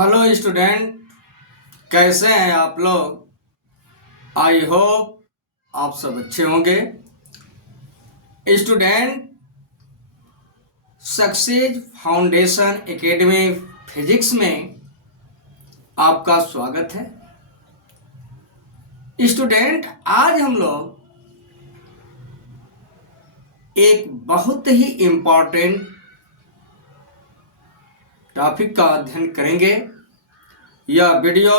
Hello student, कैसे हैं आप लोग। आई होप आप सब अच्छे होंगे। Student, success foundation academy physics में आपका स्वागत है। स्टूडेंट, आज हम लोग एक बहुत ही इम्पोर्टेंट टॉपिक का अध्ययन करेंगे। यह वीडियो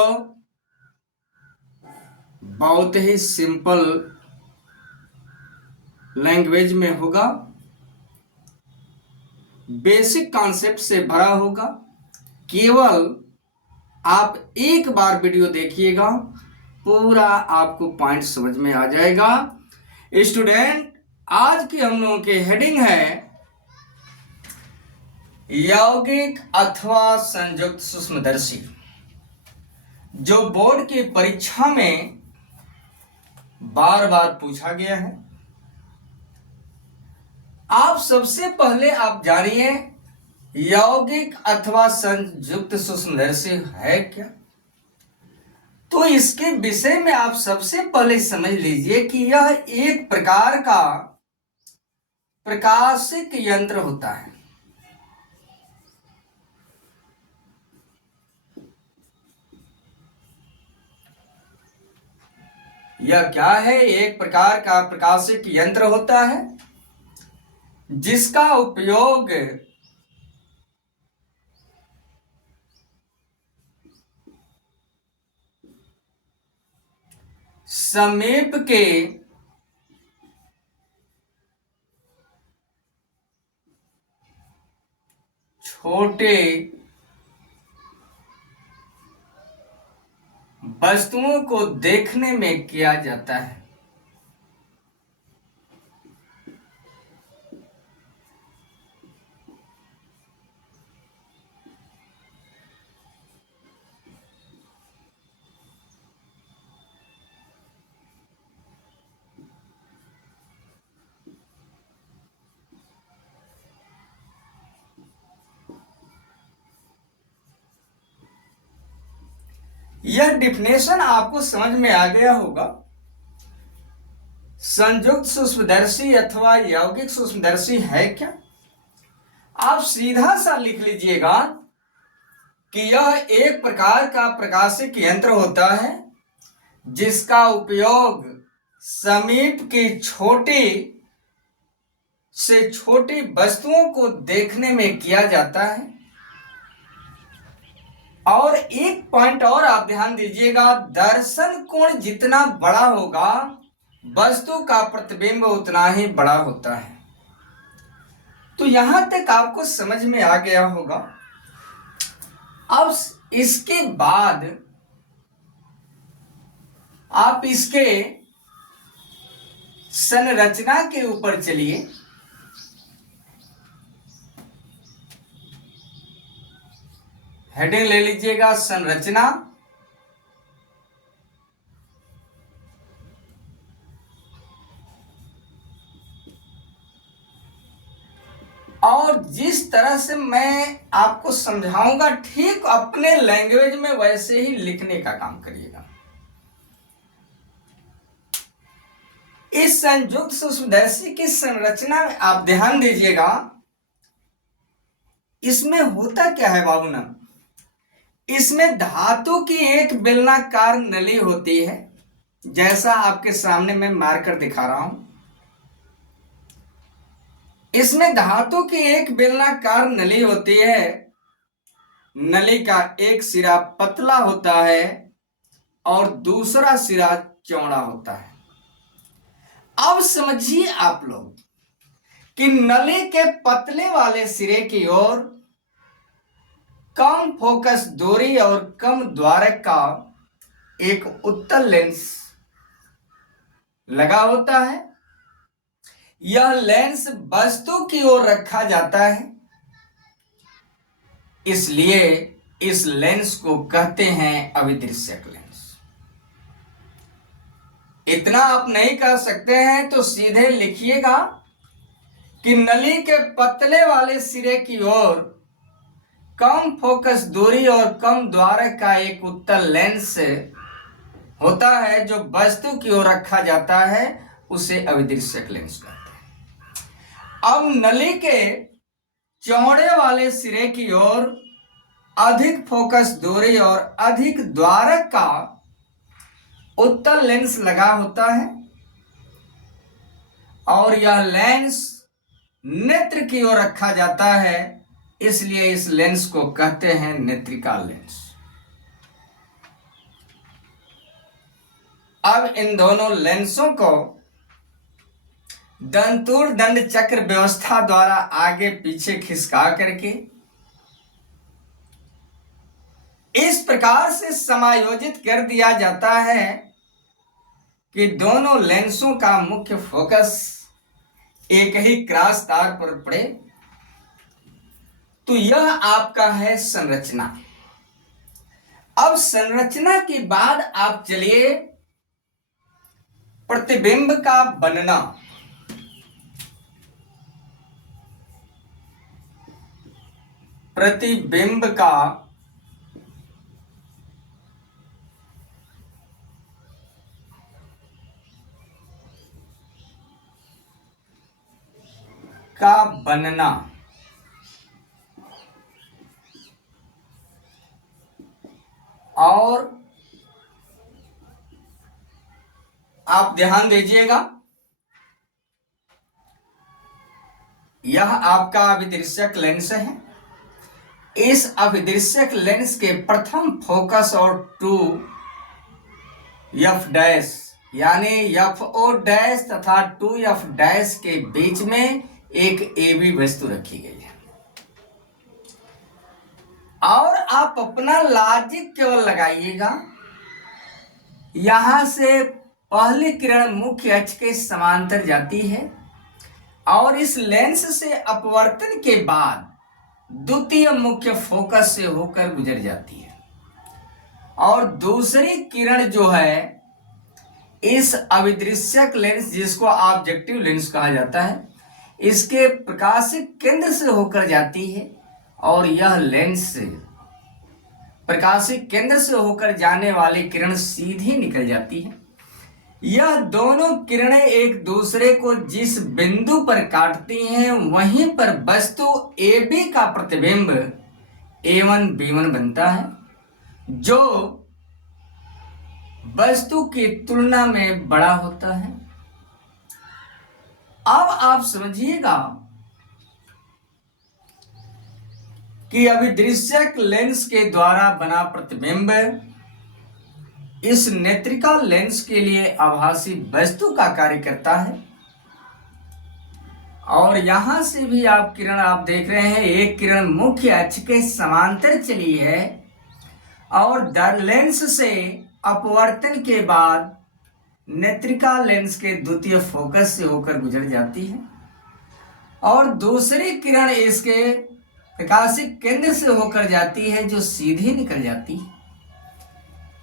बहुत ही सिंपल लैंग्वेज में होगा, बेसिक कॉन्सेप्ट से भरा होगा। केवल आप एक बार वीडियो देखिएगा, पूरा आपको पॉइंट समझ में आ जाएगा। स्टूडेंट, आज की हम लोगों की हेडिंग है यौगिक अथवा संयुक्त सूक्ष्मदर्शी, जो बोर्ड की परीक्षा में बार बार पूछा गया है। आप सबसे पहले आप जानिए यौगिक अथवा संयुक्त सूक्ष्मदर्शी है क्या। तो इसके विषय में आप सबसे पहले समझ लीजिए कि यह एक प्रकार का प्रकाशिक यंत्र होता है। यह क्या है? एक प्रकार का प्रकाशिक यंत्र होता है जिसका उपयोग समीप के छोटे वस्तुओं को देखने में किया जाता है। यह डिफिनेशन आपको समझ में आ गया होगा। संयुक्त सूक्ष्मदर्शी अथवा यौगिक सूक्ष्मदर्शी है क्या? आप सीधा सा लिख लीजिएगा कि यह एक प्रकार का प्रकाशिक यंत्र होता है जिसका उपयोग समीप की छोटी से छोटी वस्तुओं को देखने में किया जाता है। और एक पॉइंट और आप ध्यान दीजिएगा, दर्शन कोण जितना बड़ा होगा वस्तु का प्रतिबिंब उतना ही बड़ा होता है। तो यहां तक आपको समझ में आ गया होगा। अब इसके बाद आप इसके संरचना के ऊपर चलिए। हेडिंग ले लीजिएगा संरचना। और जिस तरह से मैं आपको समझाऊंगा ठीक अपने लैंग्वेज में वैसे ही लिखने का काम करिएगा। इस संयुक्त सूक्ष्मदर्शी की संरचना में आप ध्यान दीजिएगा। इसमें होता क्या है बाबूना, इसमें धातु की एक बेलनाकार नली होती है, जैसा आपके सामने मैं मार्कर दिखा रहा हूं। इसमें धातु की एक बेलनाकार नली होती है। नली का एक सिरा पतला होता है और दूसरा सिरा चौड़ा होता है। अब समझिए आप लोग कि नली के पतले वाले सिरे की ओर कम फोकस दूरी और कम द्वारक का एक उत्तल लेंस लगा होता है। यह लेंस वस्तु की ओर रखा जाता है, इसलिए इस लेंस को कहते हैं अभिदृश्यक लेंस। इतना आप नहीं कह सकते हैं तो सीधे लिखिएगा कि नली के पतले वाले सिरे की ओर कम फोकस दूरी और कम द्वारक का एक उत्तल लेंस होता है जो वस्तु की ओर रखा जाता है, उसे अभिदृश्यक लेंस कहते हैं। अब नली के चौड़े वाले सिरे की ओर अधिक फोकस दूरी और अधिक द्वारक का उत्तल लेंस लगा होता है और यह लेंस नेत्र की ओर रखा जाता है, इसलिए इस लेंस को कहते हैं नेत्रिका लेंस। अब इन दोनों लेंसों को दंतुर दंड चक्र व्यवस्था द्वारा आगे पीछे खिसका करके इस प्रकार से समायोजित कर दिया जाता है कि दोनों लेंसों का मुख्य फोकस एक ही क्रॉस तार पर पड़े। तो यह आपका है संरचना। अब संरचना के बाद आप चलिए प्रतिबिंब का बनना। प्रतिबिंब का बनना। और आप ध्यान दीजिएगा, यह आपका अभिदृश्यक लेंस है। इस अभिदृश्यक लेंस के प्रथम फोकस और 2f डैश यानी FO डैश तथा 2f डैश के बीच में एक AB वस्तु रखी गई है और आप अपना लॉजिक केवल लगाइएगा। यहां से पहली किरण मुख्य अक्ष के समांतर जाती है और इस लेंस से अपवर्तन के बाद द्वितीय मुख्य फोकस से होकर गुजर जाती है और दूसरी किरण जो है इस अभिदृश्यक लेंस, जिसको ऑब्जेक्टिव लेंस कहा जाता है, इसके प्रकाशिक केंद्र से होकर जाती है और यह लेंस से प्रकाशिक केंद्र से होकर जाने वाली किरण सीधी निकल जाती है। यह दोनों किरणें एक दूसरे को जिस बिंदु पर काटती हैं वहीं पर वस्तु AB का प्रतिबिंब A1 B1 बनता है, जो वस्तु की तुलना में बड़ा होता है। अब आप समझिएगा कि अभिदृश्यक लेंस के द्वारा बना प्रतिबिंब इस नेत्रिका लेंस के लिए आभासी वस्तु का कार्य करता है। और यहां से भी आप किरण आप देख रहे हैं, एक किरण मुख्य अक्ष के समांतर चली है और लेंस से अपवर्तन के बाद नेत्रिका लेंस के द्वितीय फोकस से होकर गुजर जाती है और दूसरी किरण इसके प्रकाशिक केंद्र से होकर जाती है, जो सीधी निकल जाती है।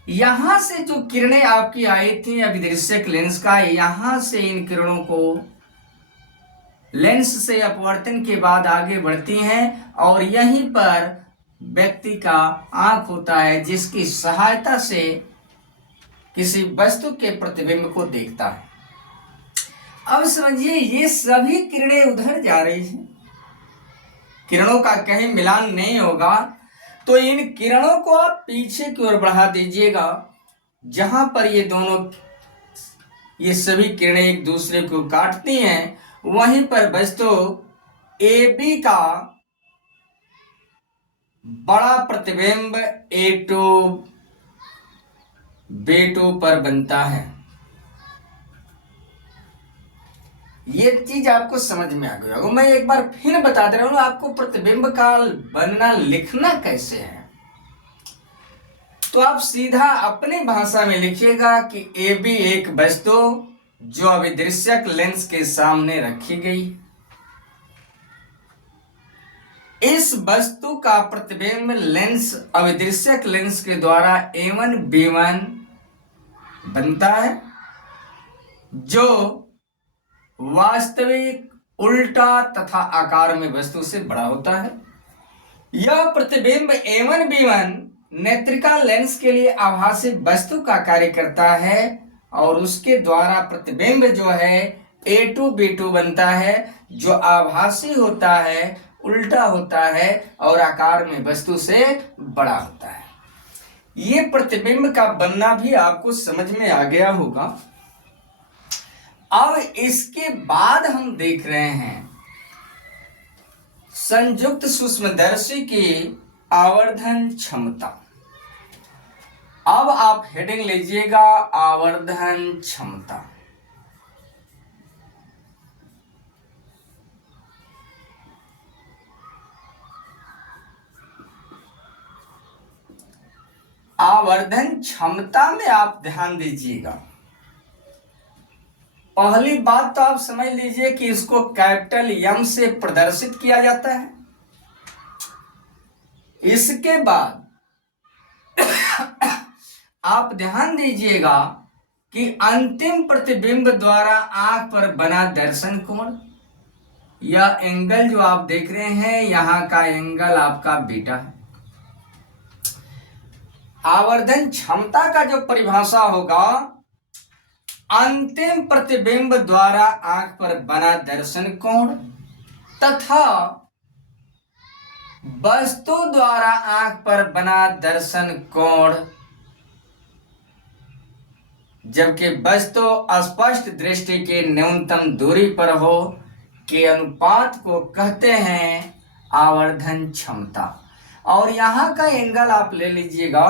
यहां से जो किरणें आपकी आई थी अभिदृश्यक लेंस का, यहां से इन किरणों को लेंस से अपवर्तन के बाद आगे बढ़ती हैं और यहीं पर व्यक्ति का आंख होता है, जिसकी सहायता से किसी वस्तु के प्रतिबिंब को देखता है। अब समझिए, ये सभी किरणें उधर जा रही हैं, किरणों का कहीं मिलान नहीं होगा, तो इन किरणों को आप पीछे की ओर बढ़ा दीजिएगा, जहां पर ये सभी किरणें एक दूसरे को काटती हैं, वहीं पर वस्तु AB का बड़ा प्रतिबिंब A2 B2 पर बनता है। ये चीज आपको समझ में आ गई होगा। मैं एक बार फिर बता दे रहा हूं आपको प्रतिबिंब का बनना लिखना कैसे है। तो आप सीधा अपनी भाषा में लिखिएगा कि AB एक वस्तु जो अभिदृश्यक लेंस के सामने रखी गई, इस वस्तु का प्रतिबिंब लेंस अभिदृश्यक लेंस के द्वारा A1 B1 बनता है, जो वास्तविक, उल्टा तथा आकार में वस्तु से बड़ा होता है। यह प्रतिबिंब A1 B1 नेत्रिका लेंस के लिए आभासी वस्तु का कार्य करता है और उसके द्वारा प्रतिबिंब जो है A2 B2 बनता है, जो आभासी होता है, उल्टा होता है और आकार में वस्तु से बड़ा होता है। ये प्रतिबिंब का बनना भी आपको समझ में आ गया होगा। अब इसके बाद हम देख रहे हैं संयुक्त सूक्ष्मदर्शी की आवर्धन क्षमता। अब आप हेडिंग लीजिएगा आवर्धन क्षमता। आवर्धन क्षमता में आप ध्यान दीजिएगा। पहली बात तो आप समझ लीजिए कि इसको कैपिटल एम से प्रदर्शित किया जाता है। इसके बाद आप ध्यान दीजिएगा कि अंतिम प्रतिबिंब द्वारा आंख पर बना दर्शन कोण, यह एंगल जो आप देख रहे हैं, यहां का एंगल आपका बीटा है। आवर्धन क्षमता का जो परिभाषा होगा, अंतिम प्रतिबिंब द्वारा आंख पर बना दर्शन कोण तथा वस्तु द्वारा आंख पर बना दर्शन कोण, जबकि वस्तु स्पष्ट दृष्टि की न्यूनतम दूरी पर हो, के अनुपात को कहते हैं आवर्धन क्षमता। और यहां का एंगल आप ले लीजिएगा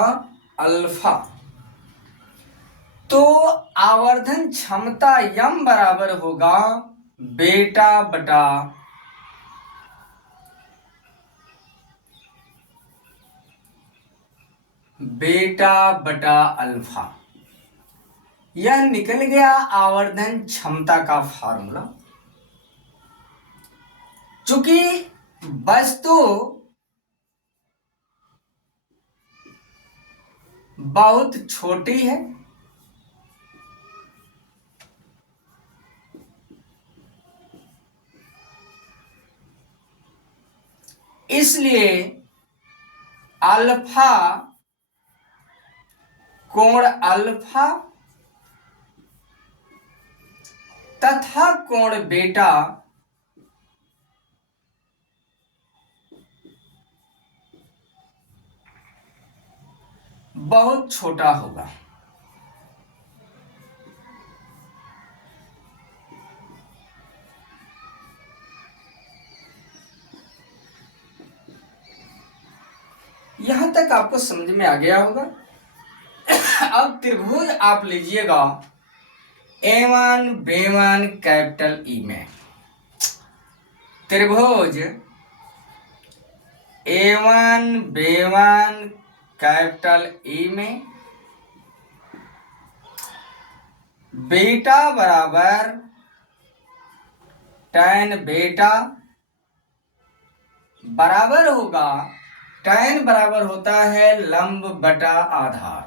अल्फा। तो आवर्धन क्षमता यम बराबर होगा बेटा बटा अल्फा। यह निकल गया आवर्धन क्षमता का फार्मूला। चूंकि वस्तु बहुत छोटी है, इसलिए अल्फा कोण अल्फा तथा कोण बीटा बहुत छोटा होगा। यहां तक आपको समझ में आ गया होगा। अब त्रिभुज आप लीजिएगा A1 B1 कैपिटल ई में। त्रिभुज A1 B1 कैपिटल ई में बीटा बराबर tan बीटा बराबर होगा, tan बराबर होता है लंब बटा आधार।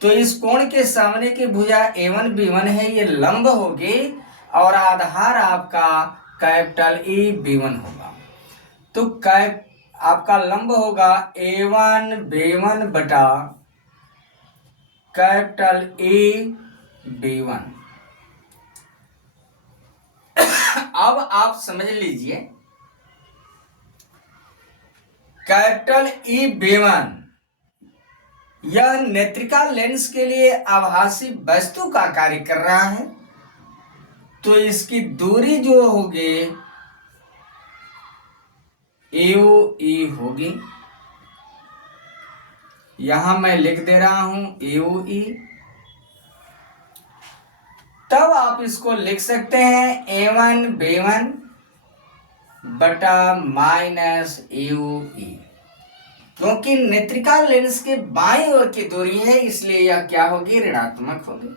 तो इस कोण के सामने की भुजा A1 B1 है, ये लंब होगी और आधार आपका कैपिटल E B1 होगा। तो आपका लंब होगा A1 B1 बटा कैपिटल E B1। अब आप समझ लीजिए कैपिटल E B1 यह नेत्रिका लेंस के लिए आभासी वस्तु का कार्य कर रहा है, तो इसकी दूरी जो होगी AOE होगी। यहां मैं लिख दे रहा हूं AOE। तब आप इसको लिख सकते हैं A1 B1 बटा माइनस AOE। क्योंकि नेत्रिका लेंस के बाईं ओर की दूरी है, इसलिए यह क्या होगी, ऋणात्मक होगी।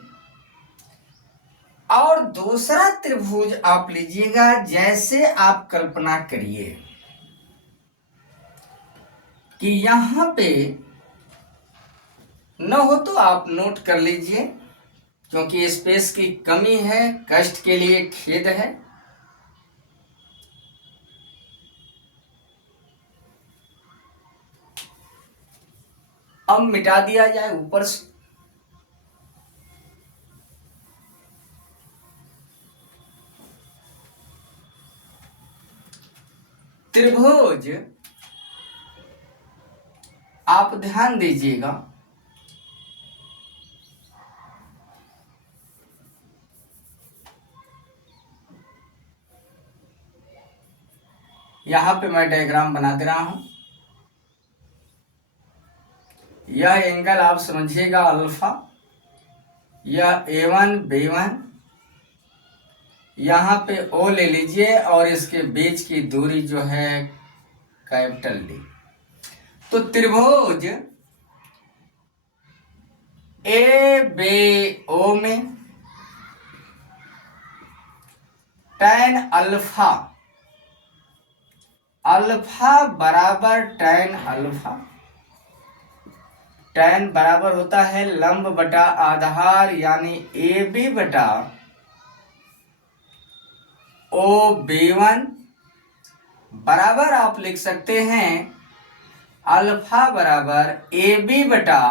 और दूसरा त्रिभुज आप लीजिएगा, जैसे आप कल्पना करिए कि यहां पे न हो तो आप नोट कर लीजिए, क्योंकि स्पेस की कमी है, कष्ट के लिए खेद है। अब मिटा दिया जाए ऊपर से। त्रिभुज आप ध्यान दीजिएगा, यहां पे मैं डायग्राम बना दे रहा हूं। यह एंगल आप समझिएगा अल्फा, यह A1 B1, यहां पे O ले लीजिए और इसके बीच की दूरी जो है कैपिटल D। तो त्रिभुज ABO में tan अल्फा, अल्फा बराबर tan अल्फा, tan बराबर होता है लंब बटा आधार यानी AB बटा OB1 बराबर आप लिख सकते हैं अल्फा बराबर AB बटा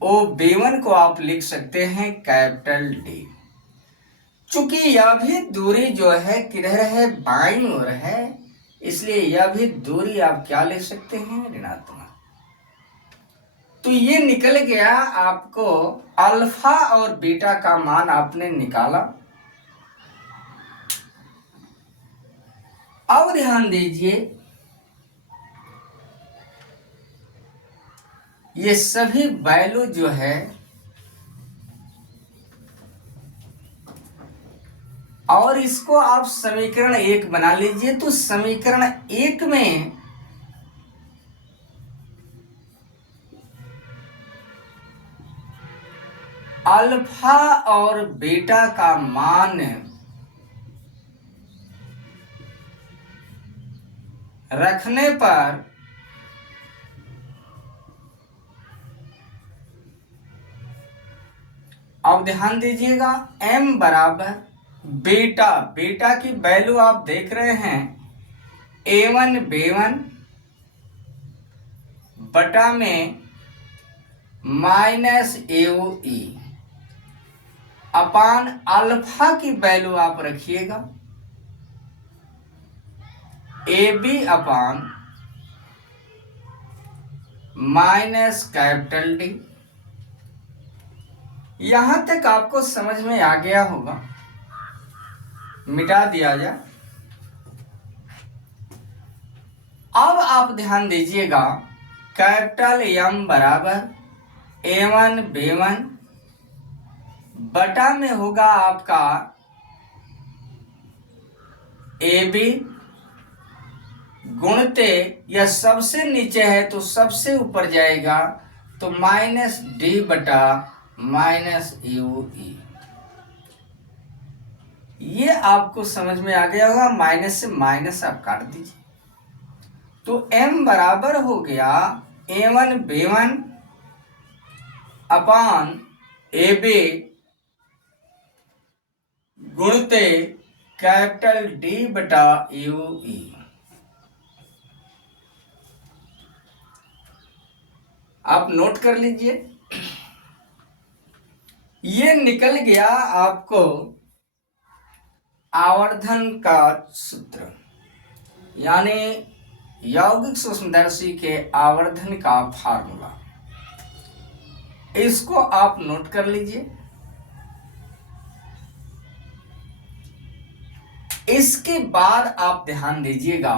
OB1 को आप लिख सकते हैं कैपिटल D। चूंकि यह भी दूरी जो है किधर है, बाईं ओर है, इसलिए यह भी दूरी आप क्या ले सकते हैं, ऋणात्मक। तो ये निकल गया आपको अल्फा और बीटा का मान आपने निकाला। अब ध्यान दीजिए, ये सभी वैल्यू जो है और इसको आप समीकरण 1 बना लीजिए। तो समीकरण 1 में अल्फा और बीटा का मान रखने पर अब ध्यान दीजिएगा m बराबर बीटा, बीटा की वैल्यू आप देख रहे हैं A1 B1 बटा में माइनस AOE अपान अल्फा की वैल्यू आप रखिएगा AB upon minus capital D। यहां तक आपको समझ में आ गया होगा, मिटा दिया जाए। अब आप ध्यान दीजिएगा कैपिटल M बराबर A1 B1 बटा में होगा आपका AB गुणते, यह सबसे नीचे है तो सबसे ऊपर जाएगा, तो माइनस D बटा माइनस AOE। ये आपको समझ में आ गया होगा, माइनस से माइनस आप काट दीजिए। तो M बराबर हो गया A1 B1 अपान AB गुणते कैपिटल D बटा AOE। आप नोट कर लीजिए, ये निकल गया आपको आवर्धन का सूत्र, यानी यौगिक सूक्ष्मदर्शी के आवर्धन का फार्मूला। इसको आप नोट कर लीजिए। इसके बाद आप ध्यान दीजिएगा,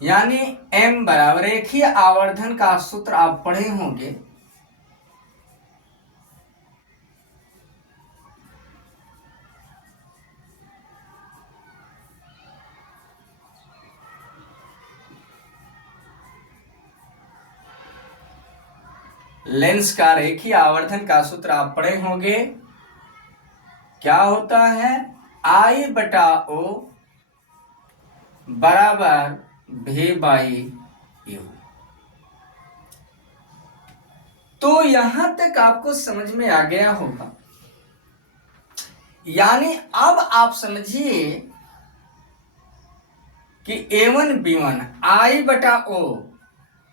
यानी M बराबर, एक ही आवर्धन का सूत्र आप पढ़े होंगे, लेंस का रेखीय आवर्धन का सूत्र आप पढ़े होंगे। क्या होता है, I बटा O बराबर भी बाई यू। तो यहां तक आपको समझ में आ गया होगा। यानी अब आप समझिए कि A1 B1 I बटा O,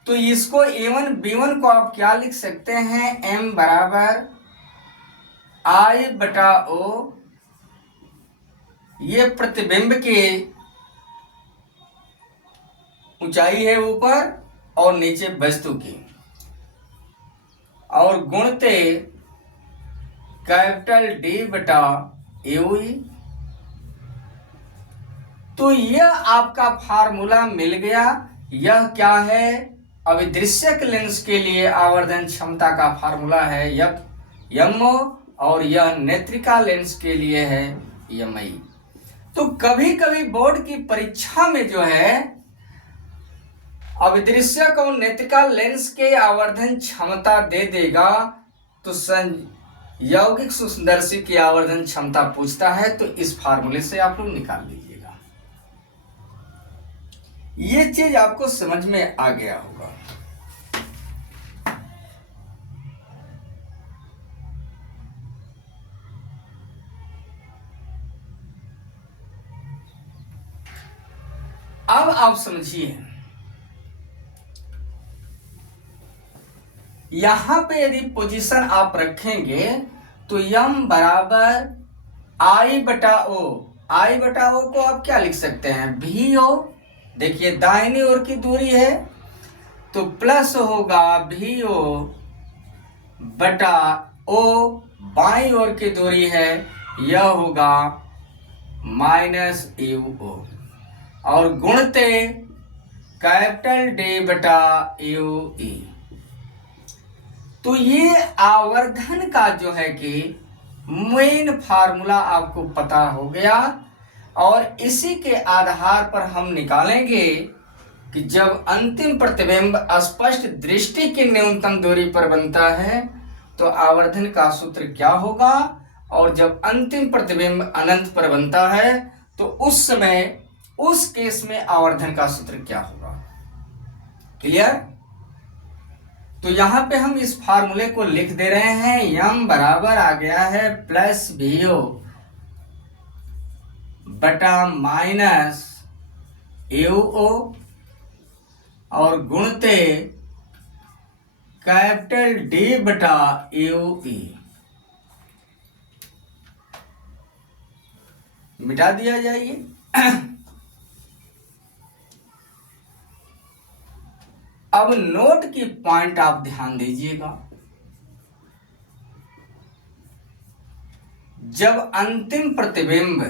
तो इसको A1 B1 को आप क्या लिख सकते हैं, M बराबर I बटा O, ये प्रतिबिंब की ऊंचाई है ऊपर और नीचे वस्तु की, और गुणते कैपिटल D बटा AOE। तो यह आपका फार्मूला मिल गया। यह क्या है, अभिदृश्यक लेंस के लिए आवर्धन क्षमता का फार्मूला है MO, और यह नेत्रिका लेंस के लिए है MI। तो कभी कभी बोर्ड की परीक्षा में जो है अभिदृश्यक और नेत्रिका लेंस के आवर्धन क्षमता दे देगा, तो यौगिक सूक्ष्मदर्शी की आवर्धन क्षमता पूछता है, तो इस फार्मूले से आप लोग निकाल लीजिएगा। ये चीज आपको समझ में आ गया होगा। अब आप समझिए, यहां पे यदि पोजीशन आप रखेंगे तो M बराबर I बटा O, I बटा O को आप क्या लिख सकते हैं, VO। देखिए दाहिनी ओर की दूरी है तो प्लस होगा VO बटा O, बाईं ओर की दूरी है यह होगा माइनस UO, और गुणते कैपिटल D बटा UE। तो ये आवर्धन का जो है कि मेन फार्मूला आपको पता हो गया, और इसी के आधार पर हम निकालेंगे कि जब अंतिम प्रतिबिंब स्पष्ट दृष्टि की न्यूनतम दूरी पर बनता है तो आवर्धन का सूत्र क्या होगा, और जब अंतिम प्रतिबिंब अनंत पर बनता है तो उस समय उस केस में आवर्धन का सूत्र क्या होगा। क्लियर। तो यहां पे हम इस फार्मूले को लिख दे रहे हैं। M बराबर आ गया है प्लस VO बटा माइनस UO, और गुणते कैपिटल D बटा UE। मिटा दिया जाइए। अब नोट की पॉइंट आप ध्यान दीजिएगा। जब अंतिम प्रतिबिंब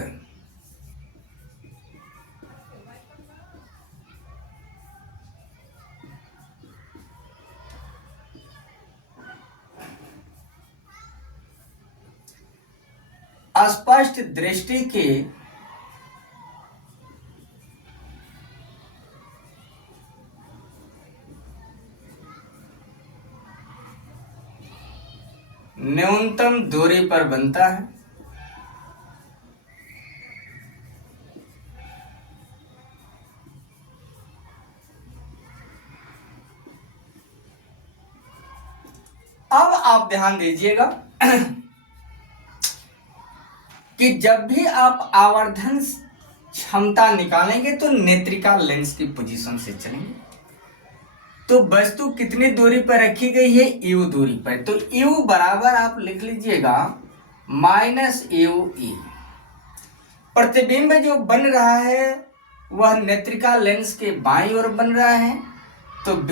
स्पष्ट दृष्टि के न्यूनतम दूरी पर बनता है, अब आप ध्यान दीजिएगा कि जब भी आप आवर्धन क्षमता निकालेंगे तो नेत्रिका लेंस की पोजीशन से चलेंगे। तो वस्तु कितनी दूरी पर रखी गई है, U दूरी पर, तो U बराबर आप लिख लीजिएगा माइनस UE। प्रतिबिंब जो बन रहा है वह नेत्रिका लेंस के बाईं ओर बन रहा है, तो V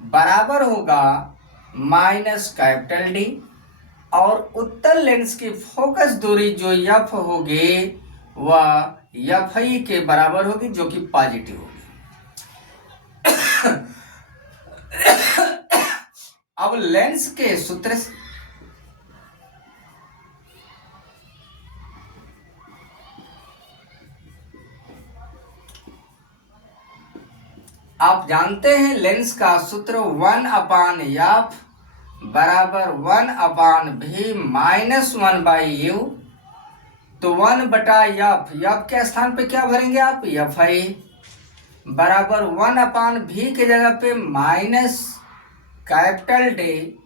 बराबर होगा माइनस कैपिटल D, और उत्तल लेंस की फोकस दूरी जो F होगी वह FI के बराबर होगी, जो कि पॉजिटिव होगी। अब लेंस के सूत्र आप जानते हैं, लेंस का सूत्र 1/F बराबर 1/V माइनस 1/U। तो 1/F, F के स्थान पे क्या भरेंगे आप, FI। बराबर 1/v के जगह पे minus capital D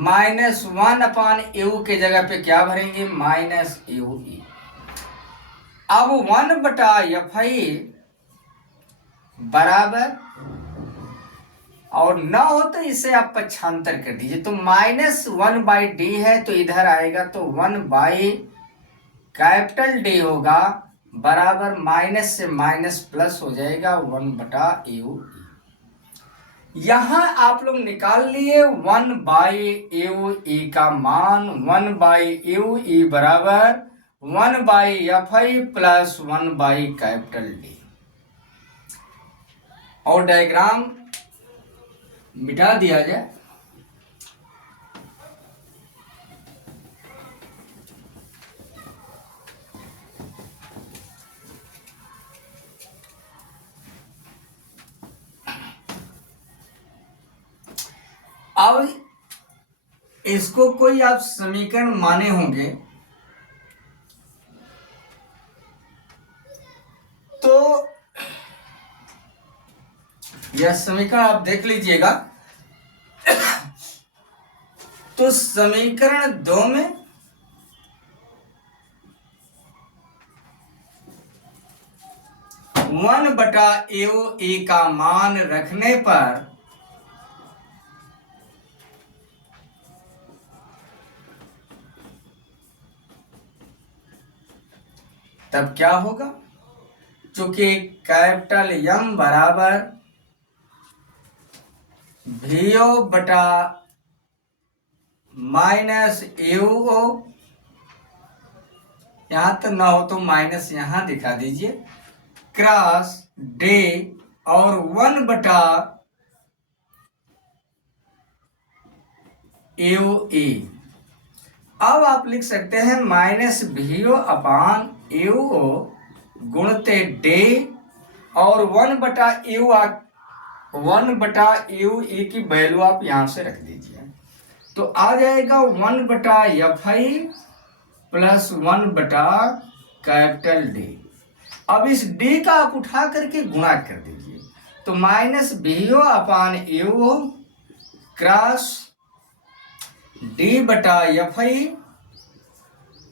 minus 1/u के जगह पे क्या भरेंगे, माइनस यू ई। अब 1/fi बराबर, और ना हो तो इसे आप पक्षांतर कर दीजिए, तो -1/d है तो इधर आएगा तो 1/D होगा, बराबर माइनस से माइनस प्लस हो जाएगा 1/u। यहां आप लोग निकाल लिए 1/u का मान, 1/u बराबर 1/fi प्लस 1/D। और डायग्राम मिटा दिया जाए। अब इसको कोई आप समीकरण माने होंगे तो यह समीकरण आप देख लीजिएगा। तो समीकरण 2 में वन बटा ए का मान रखने पर तब क्या होगा, चूंकि कैपिटल एम बराबर वीओ बटा माइनस यू ओ, यहां तो ना हो तो माइनस यहां दिखा दीजिए, क्रॉस डे और 1/u ए। अब आप लिख सकते हैं -VO/u गुणते डे और 1/u ए की वैल्यू आप यहां से रख दीजिए, तो आ जाएगा 1/fi प्लस 1/D। अब इस D का आप उठा करके गुणा कर दीजिए, तो -VO/u क्रॉस D/fi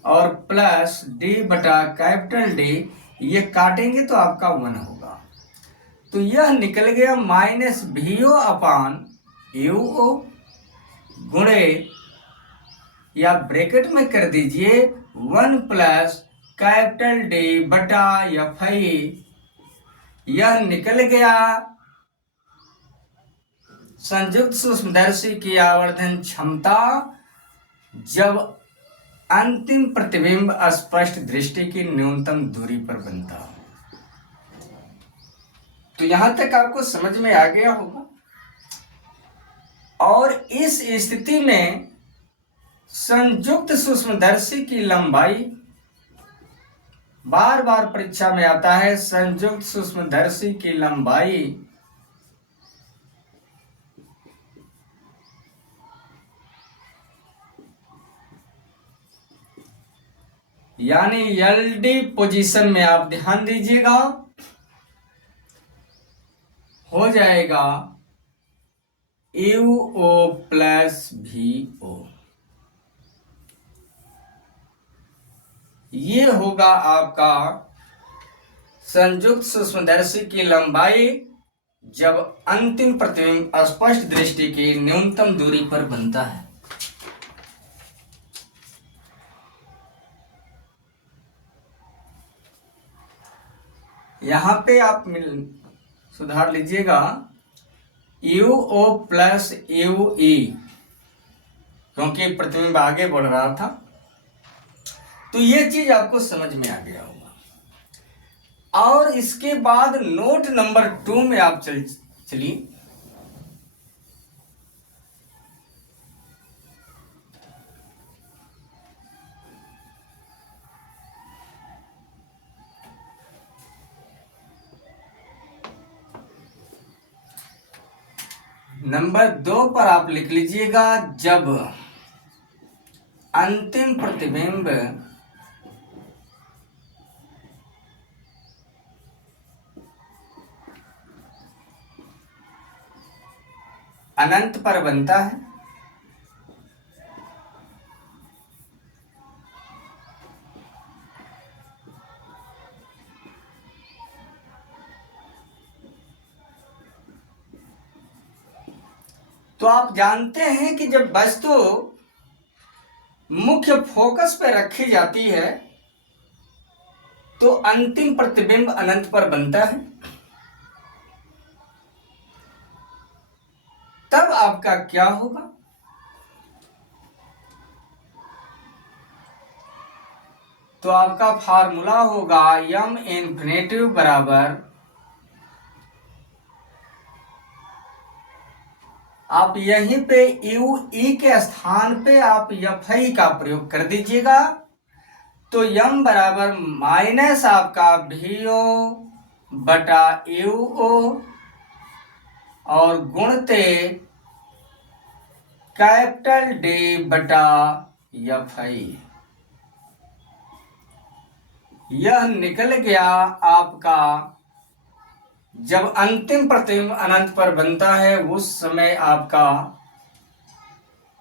और प्लस D/D, ये काटेंगे तो आपका 1 होगा, तो यह निकल गया -VO/u गुणे, या ब्रैकेट में कर दीजिए 1 प्लस D/fi, यह निकल गया संयुक्त सूक्ष्मदर्शी की आवर्धन क्षमता जब अंतिम प्रतिबिंब स्पष्ट दृष्टि की न्यूनतम दूरी पर बनता हो। तो यहां तक आपको समझ में आ गया होगा। और इस स्थिति में संयुक्त सूक्ष्मदर्शी की लंबाई, बार बार परीक्षा में आता है, संयुक्त सूक्ष्मदर्शी की लंबाई यानी एलडी पोजीशन में आप ध्यान दीजिएगा, हो जाएगा UO प्लस VO। ये होगा आपका संयुक्त सूक्ष्मदर्शी की लंबाई जब अंतिम प्रतिबिंब स्पष्ट दृष्टि की न्यूनतम दूरी पर बनता है। यहां पे आप सुधार लीजिएगा UO प्लस UE, क्योंकि प्रतिबिंब आगे बढ़ रहा था, तो ये चीज आपको समझ में आ गया होगा। और इसके बाद नोट नंबर 2 में आप चलिए। नंबर 2 पर आप लिख लीजिएगा, जब अंतिम प्रतिबिंब अनंत पर बनता है। तो आप जानते हैं कि जब वस्तु मुख्य फोकस पर रखी जाती है तो अंतिम प्रतिबिंब अनंत पर बनता है। तब आपका क्या होगा? तो आपका फार्मूला होगा यम इन्फिनेटिव बराबर, आप यहीं पे यू ई के स्थान पे आप एफ आई का प्रयोग कर दीजिएगा। तो यम बराबर माइनस आपका वी ओ बटा यू ओ और गुणते कैपिटल डी बटा एफ आई। यह निकल गया आपका, जब अंतिम प्रतिबिंब अनंत पर बनता है उस समय आपका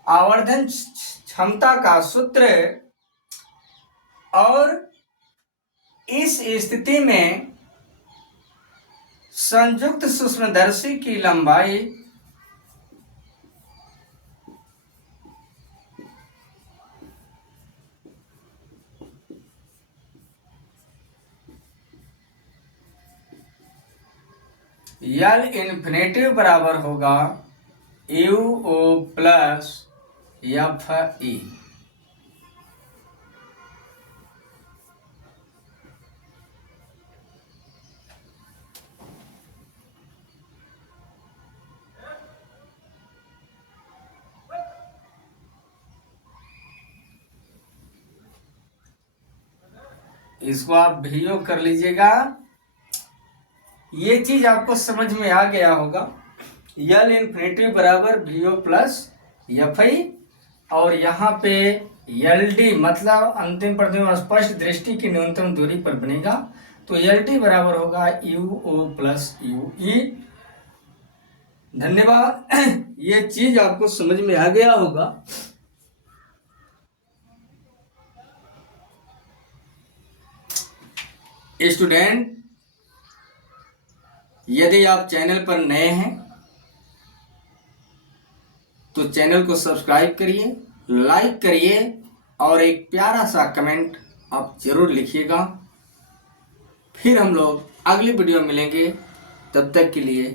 आवर्धन क्षमता का सूत्र। और इस स्थिति में संयुक्त सूक्ष्मदर्शी की लंबाई यल इन्फिनेटिव बराबर होगा U O plus F E. इसको आप वीओ कर लीजिएगा। ये चीज आपको समझ में आ गया होगा। यल इन्फिनेटिव बराबर वीओ प्लस एफ आई और यहाँ पे एल डी मतलब अंतिम प्रतिबिंब स्पष्ट दृष्टि की न्यूनतम दूरी पर बनेगा। तो एल डी बराबर होगा U O plus U E. धन्यवाद। ये चीज आपको समझ में आ गया होगा। स्टूडेंट, यदि आप चैनल पर नए हैं तो चैनल को सब्सक्राइब करिए, लाइक करिए और एक प्यारा सा कमेंट आप जरूर लिखिएगा। फिर हम लोग अगली वीडियो मिलेंगे, तब तक के लिए